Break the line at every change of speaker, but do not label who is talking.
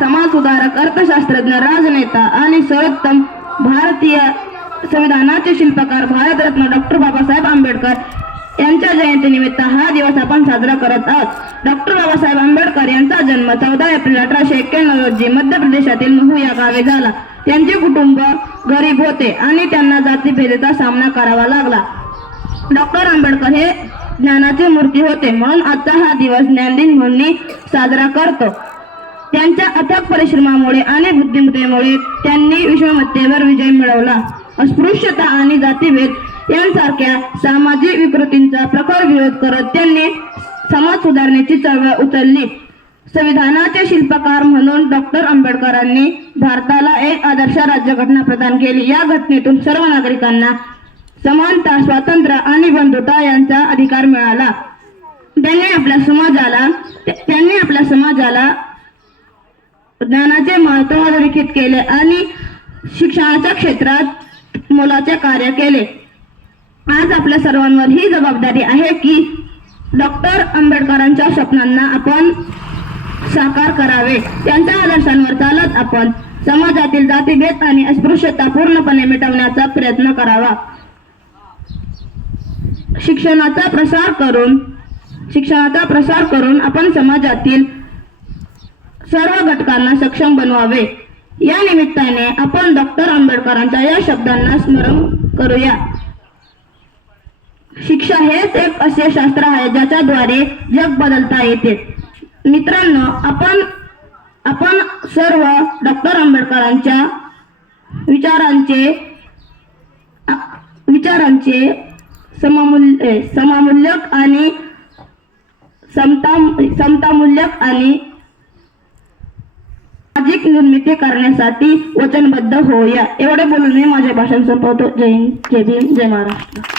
समाजसुधारक अर्थशास्त्रज्ञ राजनेता आणि सर्वोत्तम भारतीय संविधानाचे शिल्पकार भारतरत्न डॉक्टर बाबासाहेब आंबेडकर यांच्या जयंतीनिमित्त हा दिवस आपण साजरा करत आहोत. डॉक्टर बाबासाहेब आंबेडकर यांचा जन्म चौदा एप्रिल अठराशे एक्क्याण्णव रोजी मध्य प्रदेशातील महू या गावी झाला. त्यांचे कुटुंब गरीब होते आणि त्यांना जातीभेदेचा सामना करावा लागला. डॉक्टर आंबेडकर हे ज्ञानाचे मूर्ती होते म्हणून आजचा हा दिवस ज्ञानदिन म्हणून साजरा करतो. त्यांच्या अथक परिश्रमामुळे आणि बुद्धिमत्तेमुळे त्यांनी विश्वमत्तेवर विजय मिळवला. अस्पृश्यता आणि जातीभेद यांसारख्या सामाजिक विकृतींचा प्रखर विरोध करत त्यांनी समाज सुधारण्याची चळवळ उचलली. संविधानाचे शिल्पकार म्हणून डॉक्टर आंबेडकरांनी भारताला एक आदर्श राज्यघटना प्रदान केली. या घटनेतून सर्व नागरिकांना समानता स्वातंत्र्य आणि बंधुता यांचा अधिकार मिळाला. त्यांनी आपल्या समाजाला त्यांनी आपल्या समाजाला ज्ञानाचे महत्त्व अधोरेखित केले आणि शिक्षणाच्या क्षेत्रात मोलाचे कार्य केले. आज आपल्या सर्वांवर ही जबाबदारी आहे की डॉक्टर आंबेडकरांच्या स्वप्नांना आपण साकार करावे. त्यांच्या आदर्शांवर चालत आपण समाजातील जातीभेद आणि अस्पृश्यता पूर्णपणे मिटवण्याचा प्रयत्न करावा. शिक्षणाचा प्रसार करून शिक्षणाचा प्रसार करून आपण समाजातील सर्व घटकांना सक्षम बनवावे. या निमित्ताने आपण डॉक्टर आंबेडकरांच्या या शब्दांना स्मरण करूया. शिक्षा हेच एक असे शास्त्र आहे ज्याच्याद्वारे जग बदलता येते. मित्रांनो आपण आपण सर्व डॉक्टर आंबेडकरांच्या विचारांचे विचारांचे सममूल्य समामूल्यक आणि समता समतामूल्यक आणि सामाजिक निर्मिती करण्यासाठी वचनबद्ध होऊया. एवढे बोलून मी माझे भाषण संपवतो. जय हिंद जय भीम जय महाराष्ट्र.